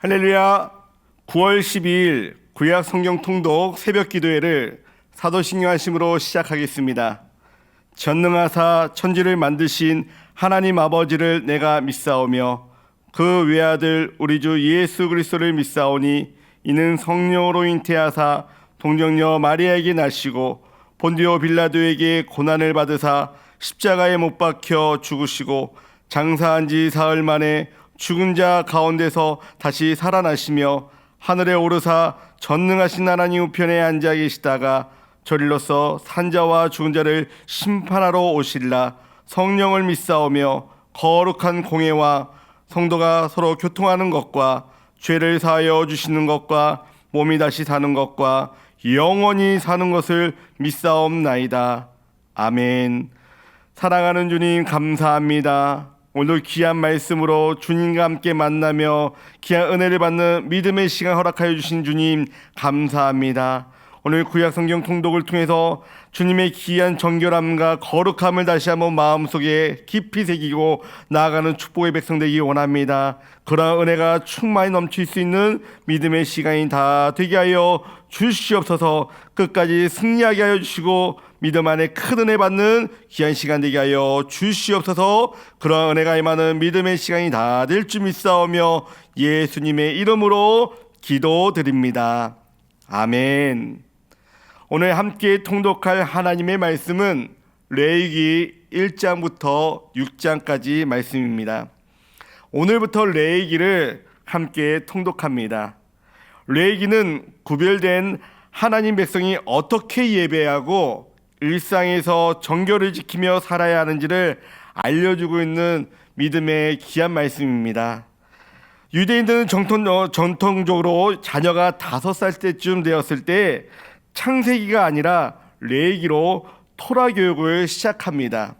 할렐루야. 9월 12일 구약 성경 통독 새벽 기도회를 사도신경 하심으로 시작하겠습니다. 전능하사 천지를 만드신 하나님 아버지를 내가 믿사오며 그 외아들 우리 주 예수 그리스도를 믿사오니 이는 성령으로 잉태하사 동정녀 마리아에게 나시고 본디오 빌라도에게 고난을 받으사 십자가에 못 박혀 죽으시고 장사한 지 사흘 만에 죽은 자 가운데서 다시 살아나시며 하늘에 오르사 전능하신 하나님 우편에 앉아 계시다가 저리로서 산자와 죽은 자를 심판하러 오실라. 성령을 믿사오며 거룩한 공회와 성도가 서로 교통하는 것과 죄를 사하여 주시는 것과 몸이 다시 사는 것과 영원히 사는 것을 믿사옵나이다. 아멘. 사랑하는 주님, 감사합니다. 오늘 귀한 말씀으로 주님과 함께 만나며 귀한 은혜를 받는 믿음의 시간 허락하여 주신 주님, 감사합니다. 오늘 구약 성경 통독을 통해서 주님의 귀한 정결함과 거룩함을 다시 한번 마음속에 깊이 새기고 나아가는 축복의 백성 되기 원합니다. 그러한 은혜가 충만히 넘칠 수 있는 믿음의 시간이 다 되게 하여 주시옵소서. 끝까지 승리하게 하여 주시고 믿음 안에 큰 은혜 받는 귀한 시간 되게 하여 주시옵소서. 그러한 은혜가 임하는 믿음의 시간이 다 될 줄 믿사오며 예수님의 이름으로 기도드립니다. 아멘. 오늘 함께 통독할 하나님의 말씀은 레위기 1장부터 6장까지 말씀입니다. 오늘부터 레위기를 함께 통독합니다. 레위기는 구별된 하나님 백성이 어떻게 예배하고 일상에서 정결을 지키며 살아야 하는지를 알려주고 있는 믿음의 귀한 말씀입니다. 유대인들은 전통적으로 자녀가 5살 때쯤 되었을 때 창세기가 아니라 레위기로 토라 교육을 시작합니다.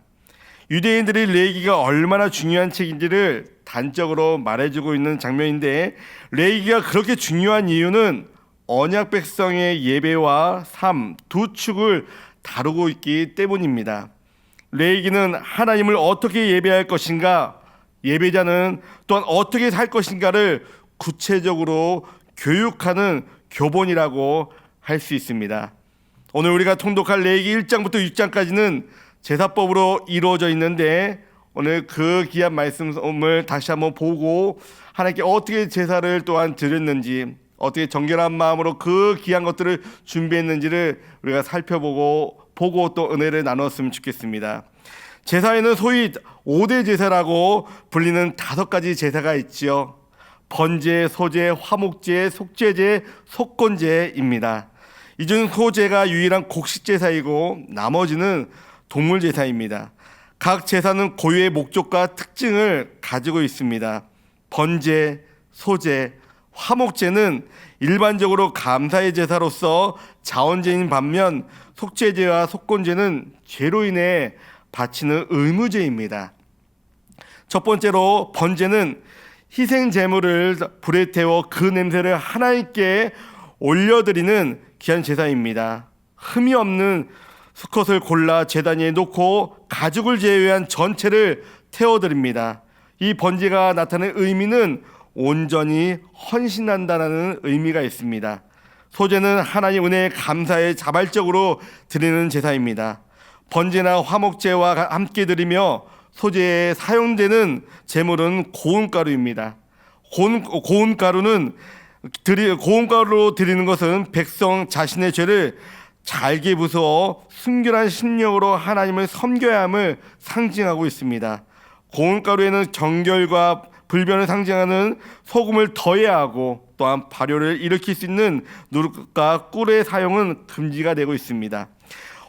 유대인들이 레위기가 얼마나 중요한 책인지를 단적으로 말해주고 있는 장면인데, 레위기가 그렇게 중요한 이유는 언약 백성의 예배와 삶 두 축을 다루고 있기 때문입니다. 레위기는 하나님을 어떻게 예배할 것인가, 예배자는 또한 어떻게 살 것인가를 구체적으로 교육하는 교본이라고 할 수 있습니다. 오늘 우리가 통독할 레위기 1장부터 6장까지는 제사법으로 이루어져 있는데, 오늘 그 귀한 말씀을 다시 한번 보고 하나님께 어떻게 제사를 또한 드렸는지, 어떻게 정결한 마음으로 그 귀한 것들을 준비했는지를 우리가 살펴보고 또 은혜를 나눴으면 좋겠습니다. 제사에는 소위 5대 제사라고 불리는 5가지 제사가 있지요. 번제, 소제, 화목제, 속죄제, 속건제입니다. 이 중 소제가 유일한 곡식 제사이고 나머지는 동물 제사입니다. 각 제사는 고유의 목적과 특징을 가지고 있습니다. 번제, 소제, 화목제는 일반적으로 감사의 제사로서 자원제인 반면, 속죄제와 속건제는 죄로 인해 바치는 의무제입니다. 첫 번째로 번제는 희생 제물을 불에 태워 그 냄새를 하나님께 올려드리는 귀한 제사입니다. 흠이 없는 수컷을 골라 제단 위에 놓고 가죽을 제외한 전체를 태워드립니다. 이 번제가 나타내는 의미는 온전히 헌신한다는 의미가 있습니다. 소제는 하나님 은혜에 감사해 자발적으로 드리는 제사입니다. 번제나 화목제와 함께 드리며 소제에 사용되는 제물은 고운가루입니다. 고운가루로 드리는 것은 백성 자신의 죄를 잘게 부수어 순결한 심령으로 하나님을 섬겨야 함을 상징하고 있습니다. 고운가루에는 정결과 불변을 상징하는 소금을 더해야 하고, 또한 발효를 일으킬 수 있는 누룩과 꿀의 사용은 금지가 되고 있습니다.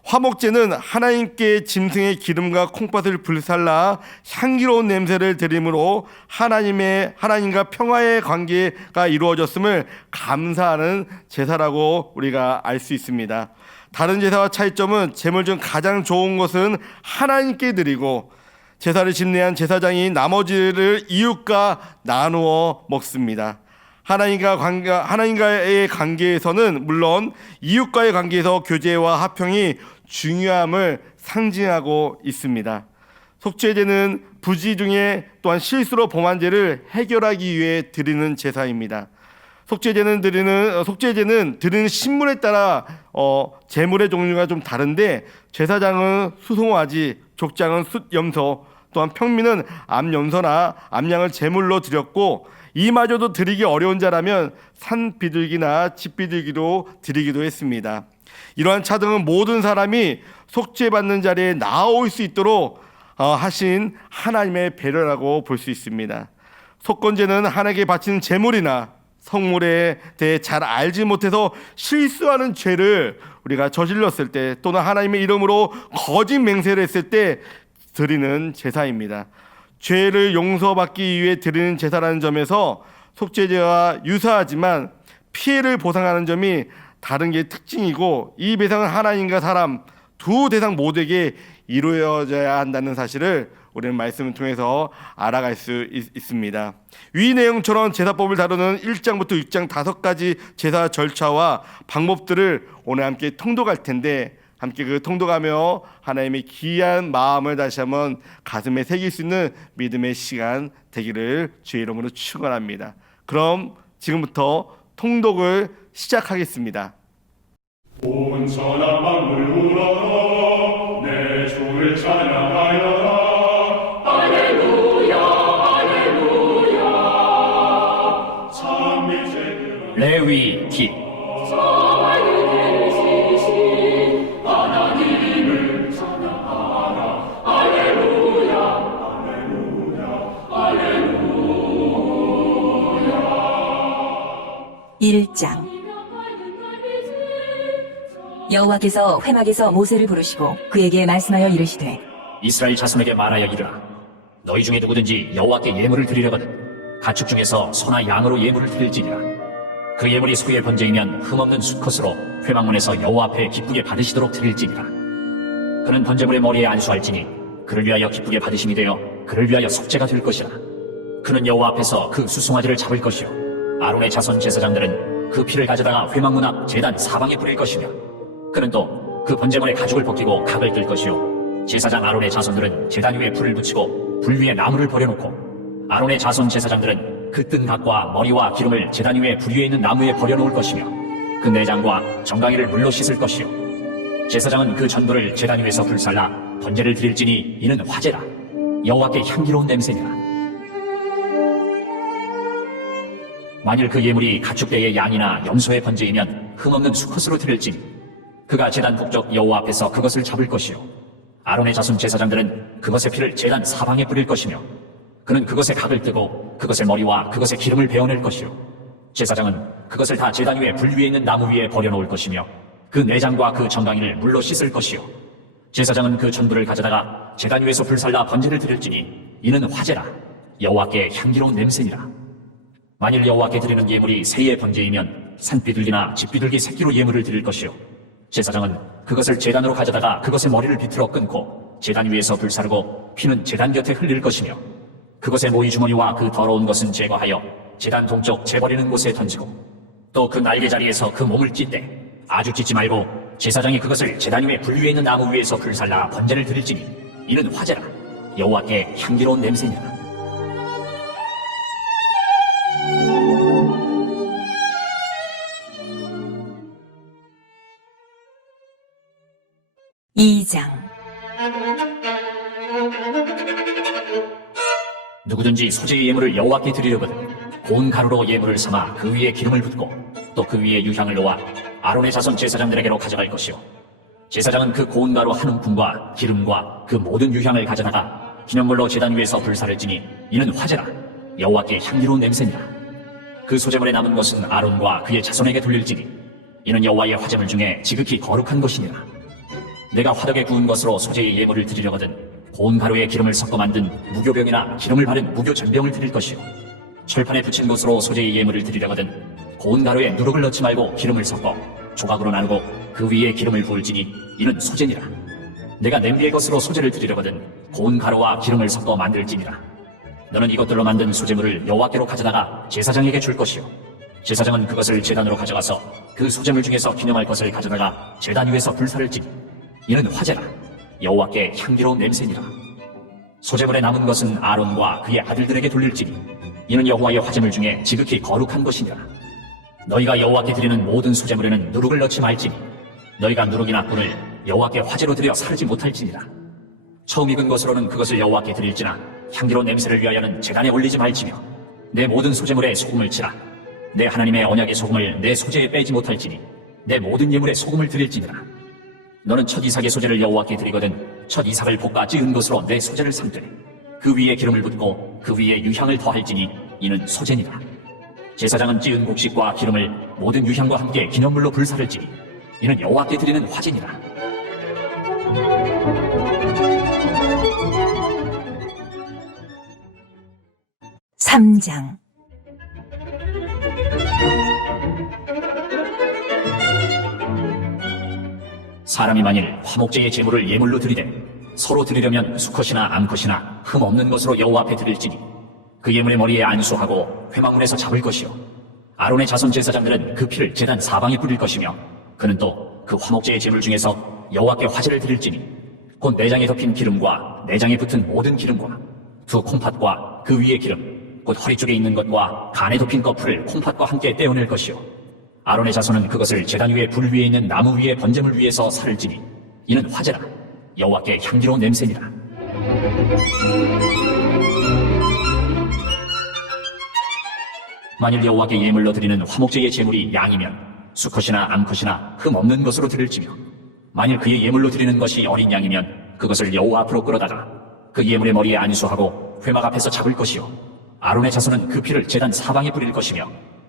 화목제는 하나님께 짐승의 기름과 콩팥을 불살라 향기로운 냄새를 드림으로 하나님과 평화의 관계가 이루어졌음을 감사하는 제사라고 우리가 알 수 있습니다. 다른 제사와 차이점은 제물 중 가장 좋은 것은 하나님께 드리고, 제사를 집례한 제사장이 나머지를 이웃과 나누어 먹습니다. 하나님과의 관계에서는 물론 이웃과의 관계에서 교제와 화평이 중요함을 상징하고 있습니다. 속죄제는 부지 중에 또한 실수로 범한 죄를 해결하기 위해 드리는 제사입니다. 속죄제는 드리는 신물에 따라 제물의 종류가 좀 다른데, 제사장은 수송아지, 족장은 숫염소, 또한 평민은 암염소나 암양을 제물로 드렸고, 이마저도 드리기 어려운 자라면 산비둘기나 집비둘기로 드리기도 했습니다. 이러한 차등은 모든 사람이 속죄받는 자리에 나올 수 있도록 하신 하나님의 배려라고 볼 수 있습니다. 속건제는 하나님께 바치는 제물이나 성물에 대해 잘 알지 못해서 실수하는 죄를 우리가 저질렀을 때, 또는 하나님의 이름으로 거짓 맹세를 했을 때 드리는 제사입니다. 죄를 용서받기 위해 드리는 제사라는 점에서 속죄제와 유사하지만 피해를 보상하는 점이 다른 게 특징이고, 이 배상은 하나님과 사람 두 대상 모두에게 이루어져야 한다는 사실을 우리는 말씀을 통해서 알아갈 수 있습니다. 위 내용처럼 제사법을 다루는 1장부터 6장 5가지 제사 절차와 방법들을 오늘 함께 통독할 텐데, 함께 그 통독하며 하나님의 귀한 마음을 다시 한번 가슴에 새길 수 있는 믿음의 시간 되기를 주의 이름으로 축원합니다. 그럼 지금부터 통독을 시작하겠습니다. 온 천하 만물 우러러 내 주를 찬양하여라. 할렐루야 할렐루야. 참 이제 레위 기 하나님을 찬양하라. 할렐루야 할렐루야 할렐루야. 1장. 여호와께서 회막에서 모세를 부르시고 그에게 말씀하여 이르시되, 이스라엘 자손에게 말하여 이르라. 너희 중에 누구든지 여호와께 예물을 드리려거든 가축 중에서 소나 양으로 예물을 드릴지니라. 그 예물이 소의 번제이면 흠없는 수컷으로 회막문에서 여호와 앞에 기쁘게 받으시도록 드릴지니라. 그는 번제물의 머리에 안수할지니 그를 위하여 기쁘게 받으심이 되어 그를 위하여 속죄가 될 것이라. 그는 여호와 앞에서 그 수송아지를 잡을 것이요 아론의 자손 제사장들은 그 피를 가져다가 회막문 앞 제단 사방에 뿌릴 것이며, 그는 또 그 번제물의 가죽을 벗기고 각을 뜰 것이요 제사장 아론의 자손들은 제단 위에 불을 붙이고 불 위에 나무를 버려놓고, 아론의 자손 제사장들은 그 뜬 각과 머리와 기름을 제단 위에 불 위에 있는 나무에 버려놓을 것이며, 그 내장과 정강이를 물로 씻을 것이요 제사장은 그 전부를 제단 위에서 불살라 번제를 드릴지니 이는 화제라. 여호와께 향기로운 냄새니라. 만일 그 예물이 가축대의 양이나 염소의 번제이면 흠없는 수컷으로 드릴지니 그가 제단 북쪽 여호와 앞에서 그것을 잡을 것이요 아론의 자손 제사장들은 그것의 피를 제단 사방에 뿌릴 것이며, 그는 그것의 각을 뜨고 그것의 머리와 그것의 기름을 베어낼 것이요 제사장은 그것을 다 제단 위에 불 위에 있는 나무 위에 버려놓을 것이며, 그 내장과 그 정강이를 물로 씻을 것이요 제사장은 그 전부를 가져다가 제단 위에서 불살라 번제를 드릴지니 이는 화제라. 여호와께 향기로운 냄새니라. 만일 여호와께 드리는 예물이 새의 번제이면 산비둘기나 집비둘기 새끼로 예물을 드릴 것이요 제사장은 그것을 제단으로 가져다가 그것의 머리를 비틀어 끊고 제단 위에서 불사르고 피는 제단 곁에 흘릴 것이며, 그것의 모이 주머니와 그 더러운 것은 제거하여 제단 동쪽 재버리는 곳에 던지고, 또 그 날개 자리에서 그 몸을 찢되 아주 찢지 말고 제사장이 그것을 제단 위에 불 위에 있는 나무 위에서 불살라 번제를 드릴지니 이는 화제라. 여호와께 향기로운 냄새니라. 이장. 누구든지 소재의 예물을 여호와께 드리려거든 고운 가루로 예물을 삼아 그 위에 기름을 붓고 또 그 위에 유향을 놓아 아론의 자손 제사장들에게로 가져갈 것이요 제사장은 그 고운 가루 한 움큼과 기름과 그 모든 유향을 가져다가 기념물로 제단 위에서 불사를지니 이는 화제라. 여호와께 향기로운 냄새니라. 그 소재물에 남은 것은 아론과 그의 자손에게 돌릴지니 이는 여호와의 화제물 중에 지극히 거룩한 것이니라. 내가 화덕에 구운 것으로 소재의 예물을 드리려거든 고운 가루에 기름을 섞어 만든 무교병이나 기름을 바른 무교전병을 드릴 것이요 철판에 붙인 것으로 소재의 예물을 드리려거든 고운 가루에 누룩을 넣지 말고 기름을 섞어 조각으로 나누고 그 위에 기름을 부을지니 이는 소재니라. 내가 냄비의 것으로 소재를 드리려거든 고운 가루와 기름을 섞어 만들지니라. 너는 이것들로 만든 소재물을 여호와께로 가져다가 제사장에게 줄 것이요 제사장은 그것을 제단으로 가져가서 그 소재물 중에서 기념할 것을 가져다가 제단 위에서 불사를지니 이는 화제라. 여호와께 향기로운 냄새니라. 소재물에 남은 것은 아론과 그의 아들들에게 돌릴지니 이는 여호와의 화제물 중에 지극히 거룩한 것이니라. 너희가 여호와께 드리는 모든 소재물에는 누룩을 넣지 말지니 너희가 누룩이나 꿀을 여호와께 화제로 드려 사르지 못할지니라. 처음 익은 것으로는 그것을 여호와께 드릴지나 향기로운 냄새를 위하여는 제단에 올리지 말지며 내 모든 소재물에 소금을 치라. 내 하나님의 언약의 소금을 내 소재에 빼지 못할지니 내 모든 예물에 소금을 드릴지니라. 너는 첫 이삭의 소재를 여호와께 드리거든 첫 이삭을 볶아 찌은 것으로 내 소재를 삼되 그 위에 기름을 붓고 그 위에 유향을 더할지니 이는 소재니라. 제사장은 찌은 곡식과 기름을 모든 유향과 함께 기념물로 불사를지니 이는 여호와께 드리는 화제니라. 3장. 사람이 만일 화목제의 제물을 예물로 드리되 서로 드리려면 수컷이나 암컷이나 흠 없는 것으로 여호와 앞에 드릴지니 그 예물의 머리에 안수하고 회막문에서 잡을 것이요 아론의 자손 제사장들은 그 피를 제단 사방에 뿌릴 것이며 그는 또 그 화목제의 제물 중에서 여호와께 화제를 드릴지니 곧 내장에 덮인 기름과 내장에 붙은 모든 기름과 두 콩팥과 그 위의 기름 곧 허리 쪽에 있는 것과 간에 덮인 거풀을 콩팥과 함께 떼어낼 것이요 아론의 자손은 그것을 제단 위에 불 위에 있는 나무 위에 번제물 위에서 살을지니 이는 화제라. 여호와께 향기로운 냄새니라. 만일 여호와께 예물로 드리는 화목제의 제물이 양이면 수컷이나 암컷이나 흠 없는 것으로 드릴지며 만일 그의 예물로 드리는 것이 어린 양이면 그것을 여호와 앞으로 끌어다가 그 예물의 머리에 안수하고 회막 앞에서 잡을 것이요 아론의 자손은 그 피를 제단 사방에 뿌릴 것이며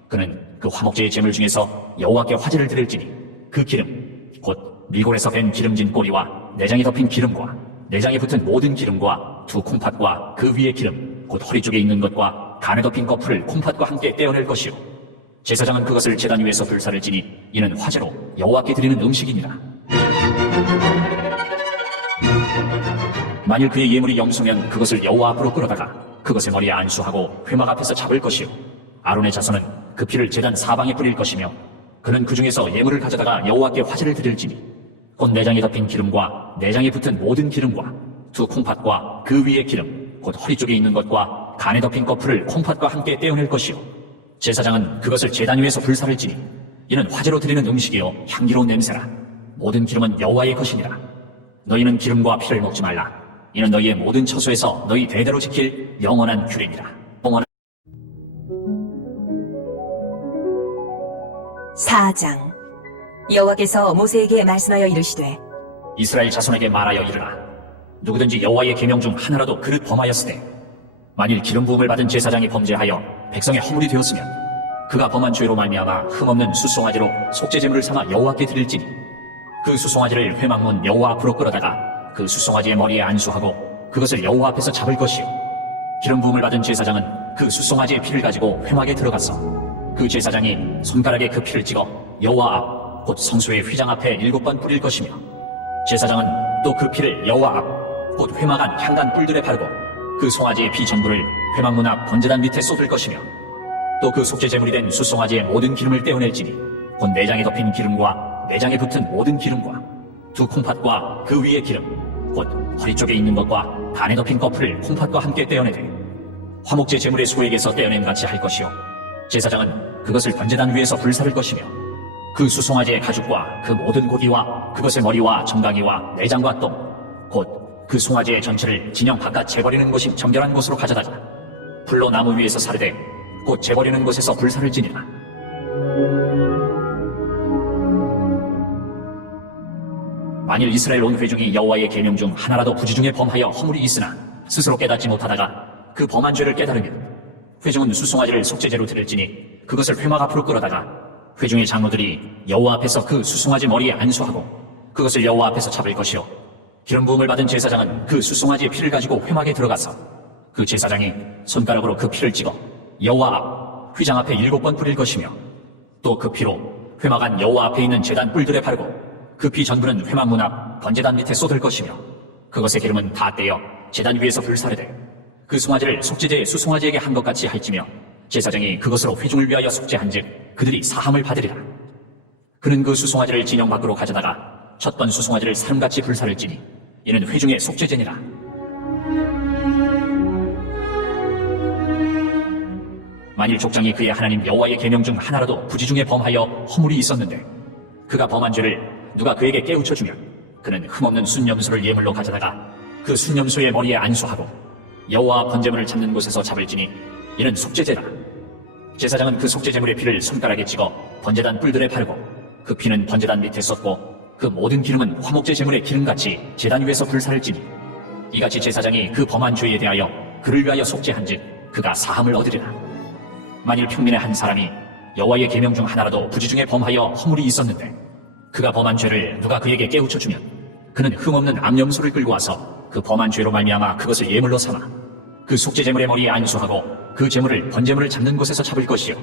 그는 그 화목제의 제물 중에서 여호와께 화제를 드릴지니 그 기름 곧 밀골에서 밴 기름진 꼬리와 내장에 덮인 기름과 내장에 붙은 모든 기름과 두 콩팥과 그 위의 기름 곧 허리 쪽에 있는 것과 간에 덮인 거풀을 콩팥과 함께 떼어낼 것이요 제사장은 그것을 제단 위에서 불사를지니 이는 화제로 여호와께 드리는 음식이니라. 만일 그의 예물이 영수면 그것을 여호와 앞으로 끌어다가 그것의 머리에 안수하고 회막 앞에서 잡을 것이요 아론의 자손은 그 피를 제단 사방에 뿌릴 것이며 그는 그 중에서 예물을 가져다가 여호와께 화제를 드릴지니 곧 내장에 덮인 기름과 내장에 붙은 모든 기름과 두 콩팥과 그 위의 기름 곧 허리 쪽에 있는 것과 간에 덮인 거풀을 콩팥과 함께 떼어낼 것이요 제사장은 그것을 제단 위에서 불사를지니 이는 화제로 드리는 음식이요 향기로운 냄새라. 모든 기름은 여호와의 것이니라. 너희는 기름과 피를 먹지 말라. 이는 너희의 모든 처소에서 너희 대대로 지킬 영원한 규례니라. 4장. 여호와께서 모세에게 말씀하여 이르시되 이스라엘 자손에게 말하여 이르라. 누구든지 여호와의 계명 중 하나라도 그릇 범하였으되 만일 기름 부음을 받은 제사장이 범죄하여 백성의 허물이 되었으면 그가 범한 죄로 말미암아 흠없는 수송아지로 속죄제물을 삼아 여호와께 드릴지니 그 수송아지를 회막문 여호와 앞으로 끌어다가 그 수송아지의 머리에 안수하고 그것을 여호와 앞에서 잡을 것이요 기름 부음을 받은 제사장은 그 수송아지의 피를 가지고 회막에 들어가서 그 제사장이 손가락에 그 피를 찍어 여호와 앞 곧 성소의 휘장 앞에 7번 뿌릴 것이며 제사장은 또 그 피를 여호와 앞 곧 회막 안 향단 뿔들에 바르고 그 송아지의 피 전부를 회막문 앞 번제단 밑에 쏟을 것이며 또 그 속죄제물이 된 수송아지의 모든 기름을 떼어낼지니 곧 내장에 덮인 기름과 내장에 붙은 모든 기름과 두 콩팥과 그 위의 기름 곧 허리 쪽에 있는 것과 간에 덮인 거풀을 콩팥과 함께 떼어내되 화목제 제물의 소에게서 떼어냄 같이 할 것이요 제사장은 그것을 번제단 위에서 불사를 것이며 그 수송아지의 가죽과 그 모든 고기와 그것의 머리와 정강이와 내장과 똥 곧 그 송아지의 전체를 진영 바깥 재버리는 곳이 정결한 곳으로 가져다가 불로 나무 위에서 사르되 곧 재버리는 곳에서 불사를 지니라. 만일 이스라엘 온 회중이 여호와의 계명 중 하나라도 부지중에 범하여 허물이 있으나 스스로 깨닫지 못하다가 그 범한 죄를 깨달으면 회중은 수송아지를 속죄제로 드릴지니 그것을 회막 앞으로 끌어다가 회중의 장로들이 여호와 앞에서 그 수송아지 머리에 안수하고 그것을 여호와 앞에서 잡을 것이요 기름 부음을 받은 제사장은 그 수송아지의 피를 가지고 회막에 들어가서 그 제사장이 손가락으로 그 피를 찍어 여호와 앞 휘장 앞에 7번 뿌릴 것이며 또 그 피로 회막 안 여호와 앞에 있는 제단 뿔들에 바르고 그 피 전부는 회막문 앞 번제단 밑에 쏟을 것이며 그것의 기름은 다 떼어 제단 위에서 불사르되 그 송아지를 속죄제의 수송아지에게 한 것 같이 할지며 제사장이 그것으로 회중을 위하여 속죄한즉 그들이 사함을 받으리라. 그는 그 수송아지를 진영 밖으로 가져다가 첫 번 수송아지를 사름같이 불사를지니 이는 회중의 속죄제니라. 만일 족장이 그의 하나님 여호와의 계명 중 하나라도 부지 중에 범하여 허물이 있었는데 그가 범한 죄를 누가 그에게 깨우쳐 주면 그는 흠없는 순염소를 예물로 가져다가 그 순염소의 머리에 안수하고 여호와 번제물을 잡는 곳에서 잡을지니 이는 속죄제라. 제사장은 그 속죄제물의 피를 손가락에 찍어 번제단 뿔들에 바르고 그 피는 번제단 밑에 쏟고 그 모든 기름은 화목제 제물의 기름같이 제단 위에서 불사를지니 이같이 제사장이 그 범한 죄에 대하여 그를 위하여 속죄한즉 그가 사함을 얻으리라. 만일 평민의 한 사람이 여호와의 계명 중 하나라도 부지 중에 범하여 허물이 있었는데 그가 범한 죄를 누가 그에게 깨우쳐 주면 그는 흠없는 암염소를 끌고 와서 그 범한 죄로 말미암아 그것을 예물로 삼아 그 속죄제물의 머리에 안수하고 그 제물을 번제물을 잡는 곳에서 잡을 것이요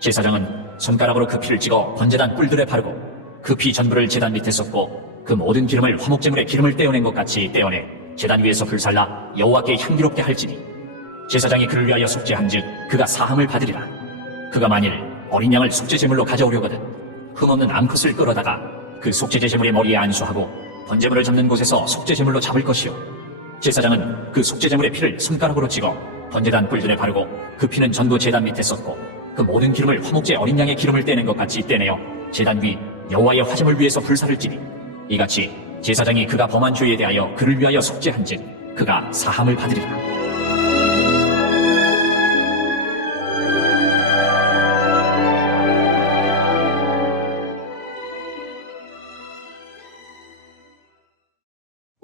제사장은 손가락으로 그 피를 찍어 번제단 뿔들에 바르고 그 피 전부를 제단 밑에 쏟고 그 모든 기름을 화목제물의 기름을 떼어낸 것 같이 떼어내 제단 위에서 불살라 여호와께 향기롭게 할지니 제사장이 그를 위하여 속죄한즉 그가 사함을 받으리라. 그가 만일 어린 양을 속죄제물로 가져오려거든 흠없는 암컷을 끌어다가 그 속죄제 제물의 머리에 안수하고 번제물을 잡는 곳에서 속죄제물로 잡을 것이요 제사장은 그 속죄제물의 피를 손가락으로 찍어 번제단 뿔들에 바르고 그 피는 전부 제단 밑에 쏟고 그 모든 기름을 화목제 어린 양의 기름을 떼낸 것 같이 떼내어 제단 위 여호와의 화제물 위에서 불사를지니 이같이 제사장이 그가 범한 죄에 대하여 그를 위하여 속죄한즉 그가 사함을 받으리라.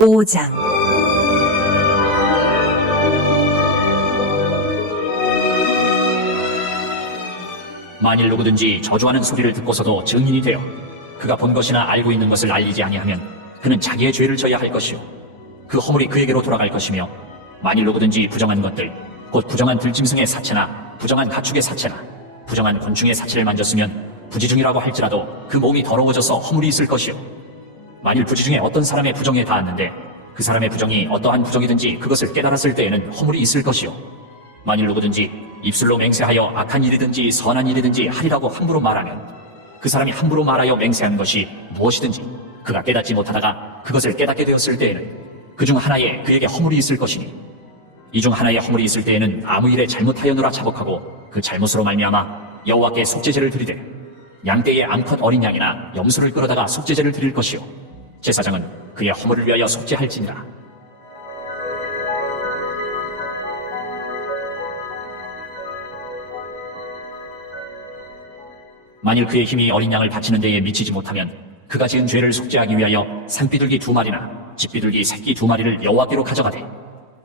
오장 만일 누구든지 저주하는 소리를 듣고서도 증인이 되어 그가 본 것이나 알고 있는 것을 알리지 아니하면 그는 자기의 죄를 져야 할 것이요 그 허물이 그에게로 돌아갈 것이며 만일 누구든지 부정한 것들 곧 부정한 들짐승의 사체나 부정한 가축의 사체나 부정한 곤충의 사체를 만졌으면 부지 중이라고 할지라도 그 몸이 더러워져서 허물이 있을 것이요 만일 부지 중에 어떤 사람의 부정에 닿았는데 그 사람의 부정이 어떠한 부정이든지 그것을 깨달았을 때에는 허물이 있을 것이요 만일 누구든지 입술로 맹세하여 악한 일이든지 선한 일이든지 하리라고 함부로 말하면 그 사람이 함부로 말하여 맹세한 것이 무엇이든지 그가 깨닫지 못하다가 그것을 깨닫게 되었을 때에는 그 중 하나에 그에게 허물이 있을 것이니 이 중 하나에 허물이 있을 때에는 아무 일에 잘못하였노라 자복하고 그 잘못으로 말미암아 여호와께 속죄제를 드리되 양떼의 암컷 어린 양이나 염소를 끌어다가 속죄제를 드릴 것이요 제사장은 그의 허물을 위하여 속죄할지니라. 만일 그의 힘이 어린 양을 바치는 데에 미치지 못하면 그가 지은 죄를 속죄하기 위하여 산비둘기 2마리나 집비둘기 새끼 2마리를 여호와께로 가져가되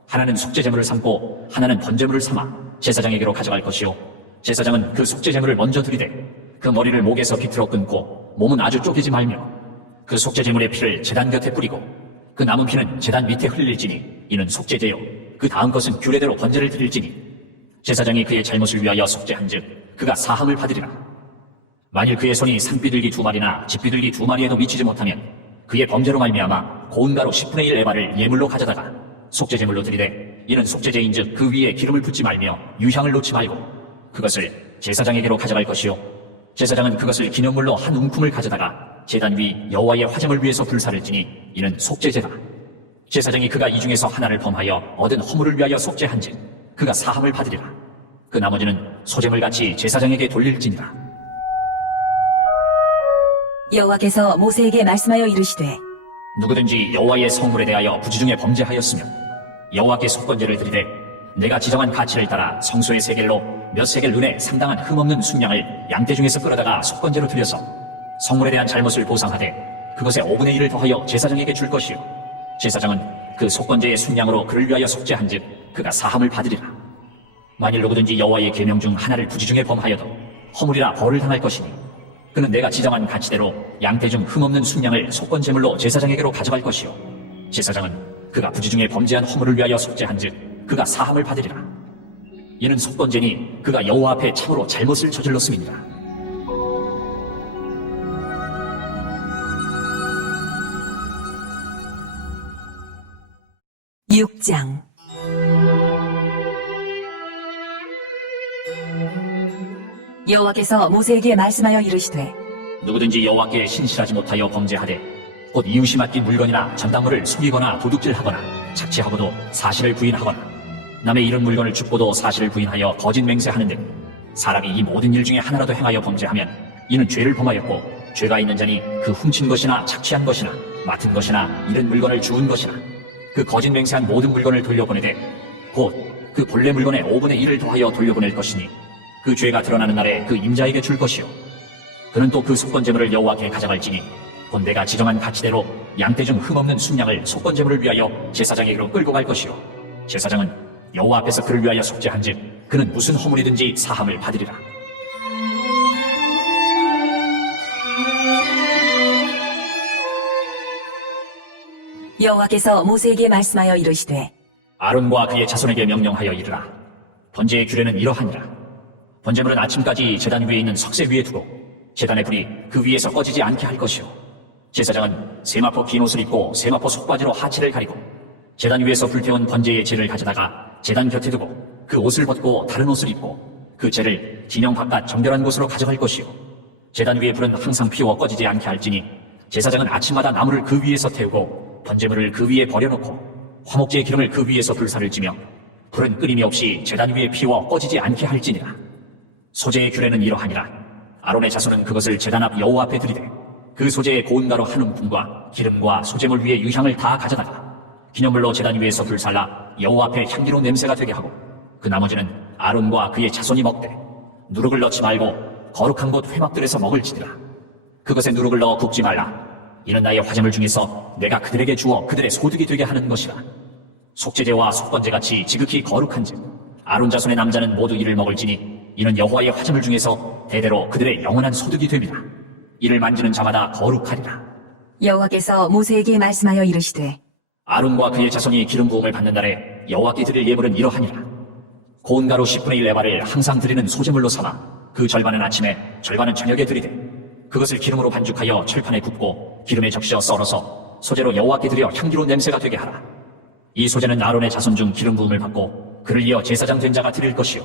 하나는 속죄제물을 삼고 하나는 번제물을 삼아 제사장에게로 가져갈 것이요 제사장은 그 속죄제물을 먼저 드리되 그 머리를 목에서 비틀어 끊고 몸은 아주 쪼개지 말며 그 속죄제물의 피를 제단 곁에 뿌리고 그 남은 피는 제단 밑에 흘릴지니 이는 속죄제요 그 다음 것은 규례대로 번제를 드릴지니 제사장이 그의 잘못을 위하여 속죄한즉 그가 사함을 받으리라. 만일 그의 손이 산비둘기 2마리나 집비둘기 2마리에도 미치지 못하면 그의 범죄로 말미암아 고운 가루 10분의 1 에바를 예물로 가져다가 속죄제물로 드리되 이는 속죄제인즉 그 위에 기름을 붓지 말며 유향을 놓지 말고 그것을 제사장에게로 가져갈 것이요 제사장은 그것을 기념물로 한 움큼을 가져다가 제단 위 여호와의 화제물 위에서 불사를지니 이는 속죄제다. 제사장이 그가 이 중에서 하나를 범하여 얻은 허물을 위하여 속죄한즉 그가 사함을 받으리라. 그 나머지는 소제물같이 제사장에게 돌릴지니라. 여호와께서 모세에게 말씀하여 이르시되 누구든지 여호와의 성물에 대하여 부지 중에 범죄하였으면 여호와께 속건제를 드리되 내가 지정한 가치를 따라 성소의 세겔로 몇 세겔 은에 상당한 흠없는 순양을 양떼 중에서 끌어다가 속건제로 드려서 성물에 대한 잘못을 보상하되 그것의 5분의 1을 더하여 제사장에게 줄 것이요 제사장은 그 속건제의 순양으로 그를 위하여 속죄한즉 그가 사함을 받으리라. 만일 누구든지 여호와의 계명 중 하나를 부지 중에 범하여도 허물이라 벌을 당할 것이니 그는 내가 지정한 가치대로 양떼 중 흠없는 순양을 속건제물로 제사장에게로 가져갈 것이요 제사장은 그가 부지 중에 범죄한 허물을 위하여 속죄한즉 그가 사함을 받으리라. 이는 속건제니 그가 여호와 앞에 참으로 잘못을 저질렀음이니라. 6장 여호와께서 모세에게 말씀하여 이르시되 누구든지 여호와께 신실하지 못하여 범죄하되 곧 이웃이 맡긴 물건이나 전당물을 속이거나 도둑질하거나 착취하고도 사실을 부인하거나 남의 잃은 물건을 줍고도 사실을 부인하여 거짓 맹세하는데 사람이 이 모든 일 중에 하나라도 행하여 범죄하면 이는 죄를 범하였고 죄가 있는 자니 그 훔친 것이나 착취한 것이나 맡은 것이나 잃은 물건을 주운 것이나 그 거짓 맹세한 모든 물건을 돌려보내되 곧 그 본래 물건의 5분의 1을 더하여 돌려보낼 것이니 그 죄가 드러나는 날에 그 임자에게 줄 것이요 그는 또 그 속건제물을 여호와께 가져갈지니 본대가 지정한 가치대로 양떼 중 흠없는 순양을 속건제물을 위하여 제사장에게로 끌고 갈 것이요 제사장은 여호와 앞에서 그를 위하여 속죄한즉 그는 무슨 허물이든지 사함을 받으리라. 여호와께서 모세에게 말씀하여 이르시되 아론과 그의 자손에게 명령하여 이르라. 번제의 규례는 이러하니라. 번제물은 아침까지 제단 위에 있는 석쇠 위에 두고 제단의 불이 그 위에서 꺼지지 않게 할 것이요 제사장은 세마포 긴 옷을 입고 세마포 속바지로 하체를 가리고 제단 위에서 불태운 번제의 재를 가져다가 제단 곁에 두고 그 옷을 벗고 다른 옷을 입고 그 재를 진영 바깥 정결한 곳으로 가져갈 것이요 제단 위에 불은 항상 피워 꺼지지 않게 할지니 제사장은 아침마다 나무를 그 위에서 태우고 번제물을 그 위에 버려놓고 화목제의 기름을 그 위에서 불사를 찌며 불은 끊임이 없이 제단 위에 피워 꺼지지 않게 할지니라. 소제의 규례는 이러하니라. 아론의 자손은 그것을 제단 앞 여호와 앞에 드리되 그 소제의 고운 가루 한 움큼과 기름과 소제물 위에 유향을 다 가져다가 기념물로 제단 위에서 불살라 여호와 앞에 향기로운 냄새가 되게 하고 그 나머지는 아론과 그의 자손이 먹되 누룩을 넣지 말고 거룩한 곳 회막들에서 먹을지니라. 그것에 누룩을 넣어 굽지 말라. 이는 나의 화제물 중에서 내가 그들에게 주어 그들의 소득이 되게 하는 것이라. 속죄제와 속건제같이 지극히 거룩한즉 아론 자손의 남자는 모두 이를 먹을지니 이는 여호와의 화제물 중에서 대대로 그들의 영원한 소득이 됩니다. 이를 만지는 자마다 거룩하리라. 여호와께서 모세에게 말씀하여 이르시되 아론과 그의 자손이 기름 부음을 받는 날에 여호와께 드릴 예물은 이러하니라. 고운 가루 10분의 1 에바를 항상 드리는 소제물로 삼아 그 절반은 아침에 절반은 저녁에 드리되 그것을 기름으로 반죽하여 철판에 굽고 기름에 적셔 썰어서 소제로 여호와께 드려 향기로운 냄새가 되게 하라. 이 소제는 아론의 자손 중 기름 부음을 받고 그를 이어 제사장 된 자가 드릴 것이요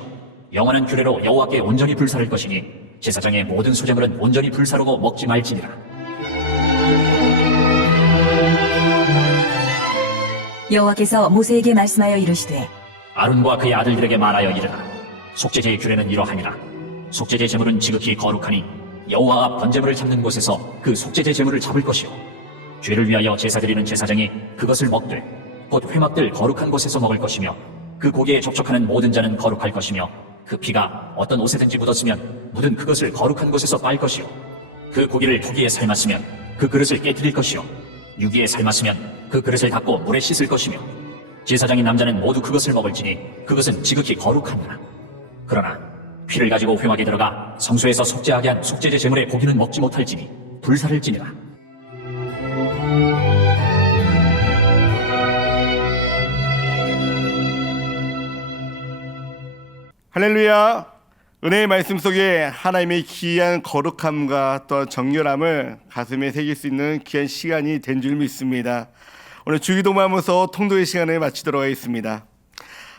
영원한 규례로 여호와께 온전히 불사를 것이니 제사장의 모든 소제물은 온전히 불사르고 먹지 말지니라. 여호와께서 모세에게 말씀하여 이르시되 아론과 그의 아들들에게 말하여 이르라. 속죄제의 규례는 이러하니라. 속죄제 제물은 지극히 거룩하니 여호와 앞 번제물을 잡는 곳에서 그 속죄제 제물을 잡을 것이요 죄를 위하여 제사 드리는 제사장이 그것을 먹되 곧 회막들 거룩한 곳에서 먹을 것이며 그 고기에 접촉하는 모든 자는 거룩할 것이며 그 피가 어떤 옷에든지 묻었으면 묻은 그것을 거룩한 곳에서 빨 것이요 그 고기를 토기에 삶았으면 그 그릇을 깨뜨릴 것이요 유기에 삶았으면 그 그릇을 닦고 물에 씻을 것이며 제사장인 남자는 모두 그것을 먹을지니 그것은 지극히 거룩하니라. 그러나 피를 가지고 회막에 들어가 성소에서 속죄하게 한 속죄제 제물의 고기는 먹지 못할지니 불사를지니라. 할렐루야. 은혜의 말씀 속에 하나님의 귀한 거룩함과 또 정결함을 가슴에 새길 수 있는 귀한 시간이 된 줄 믿습니다. 오늘 주기도문하면서 통도의 시간을 마치도록 하겠습니다.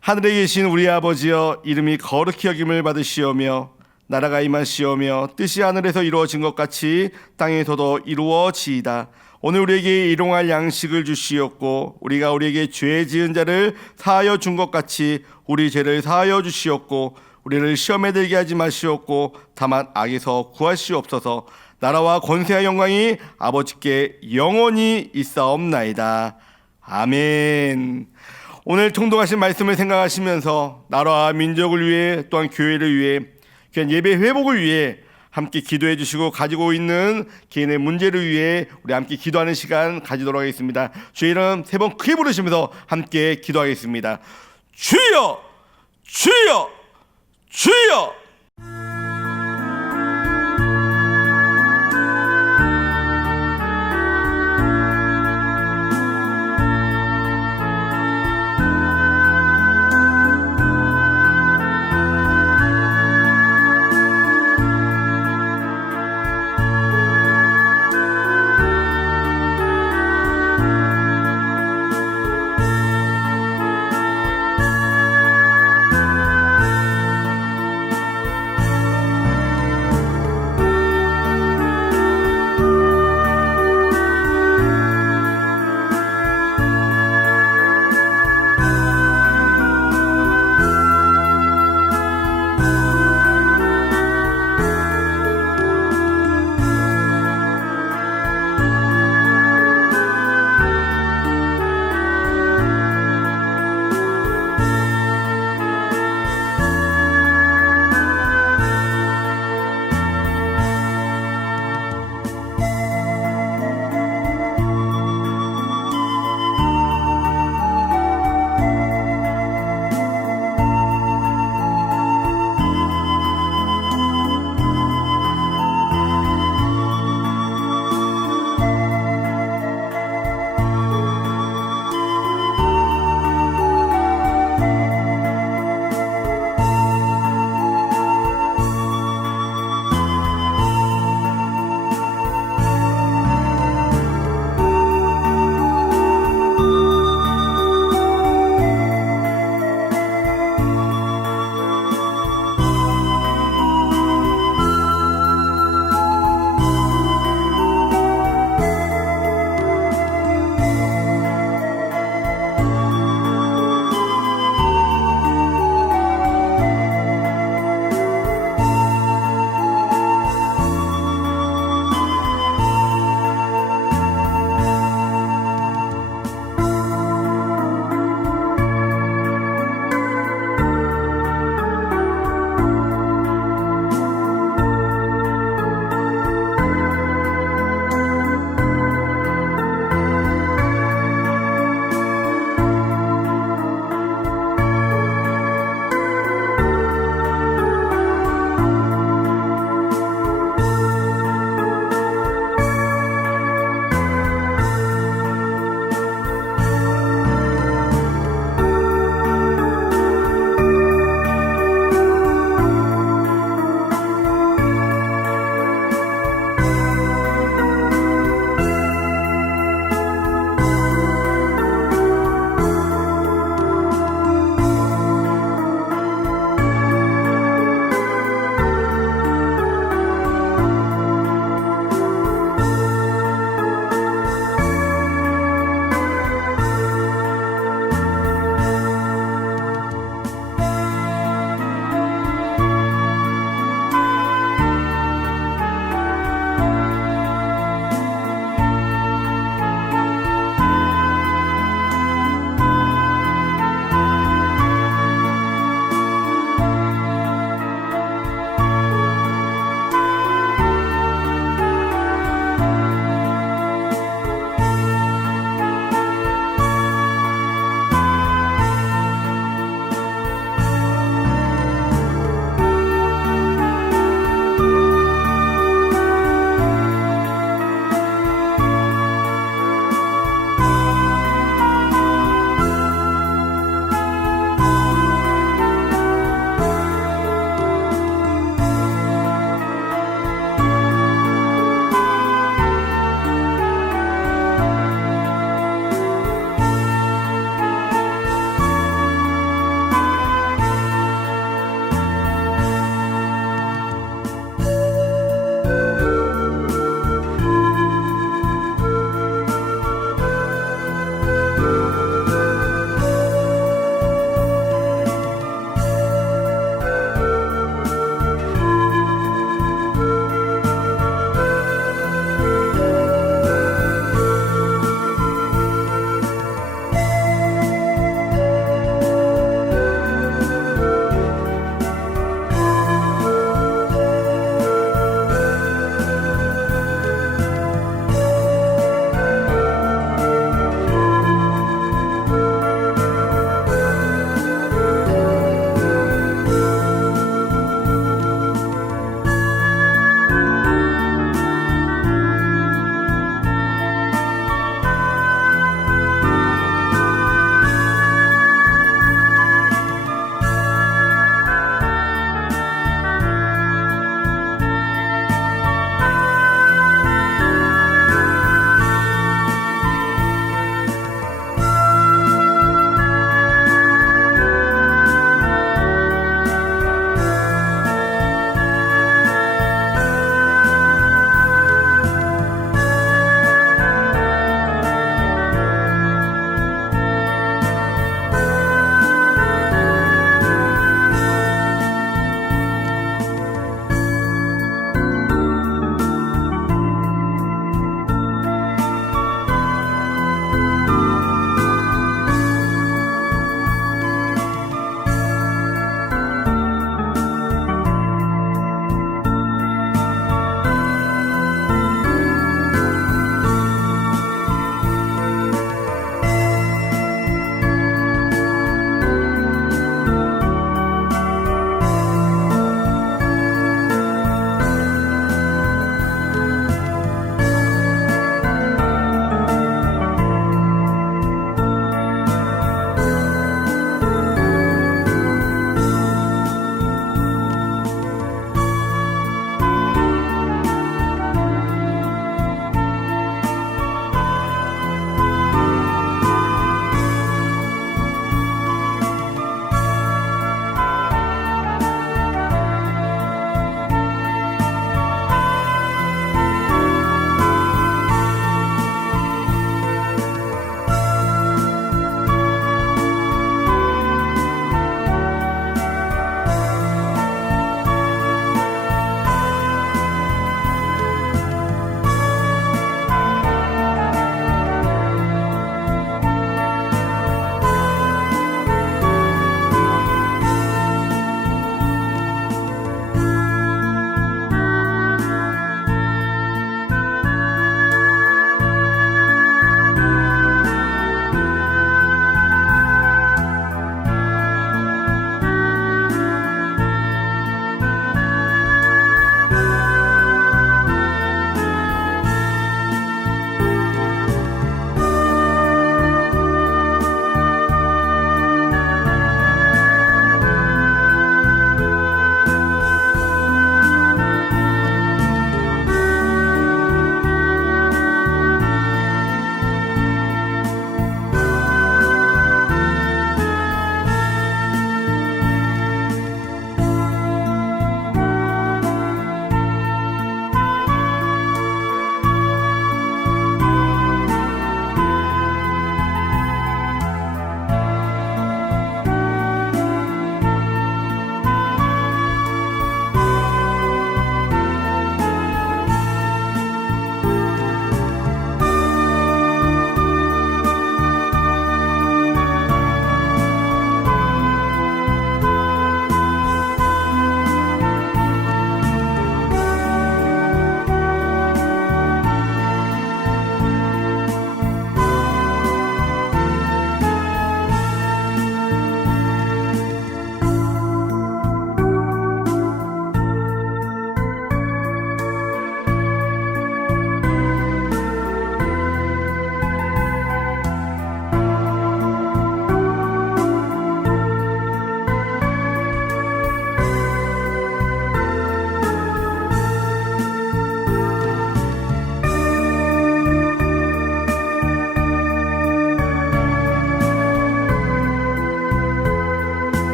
하늘에 계신 우리 아버지여, 이름이 거룩히 여김을 받으시오며 나라가 임하시오며 뜻이 하늘에서 이루어진 것 같이 땅에서도 이루어지이다. 오늘 우리에게 일용할 양식을 주시옵고 우리가 우리에게 죄 지은 자를 사하여 준 것 같이 우리 죄를 사하여 주시옵고 우리를 시험에 들게 하지 마시옵고 다만 악에서 구하시옵소서. 나라와 권세와 영광이 아버지께 영원히 있사옵나이다. 아멘. 오늘 통독하신 말씀을 생각하시면서 나라와 민족을 위해 또한 교회를 위해 귀한 예배 회복을 위해 함께 기도해 주시고 가지고 있는 개인의 문제를 위해 우리 함께 기도하는 시간 가지도록 하겠습니다. 주의 이름 3번 크게 부르시면서 함께 기도하겠습니다. 주여! 주여! 주여!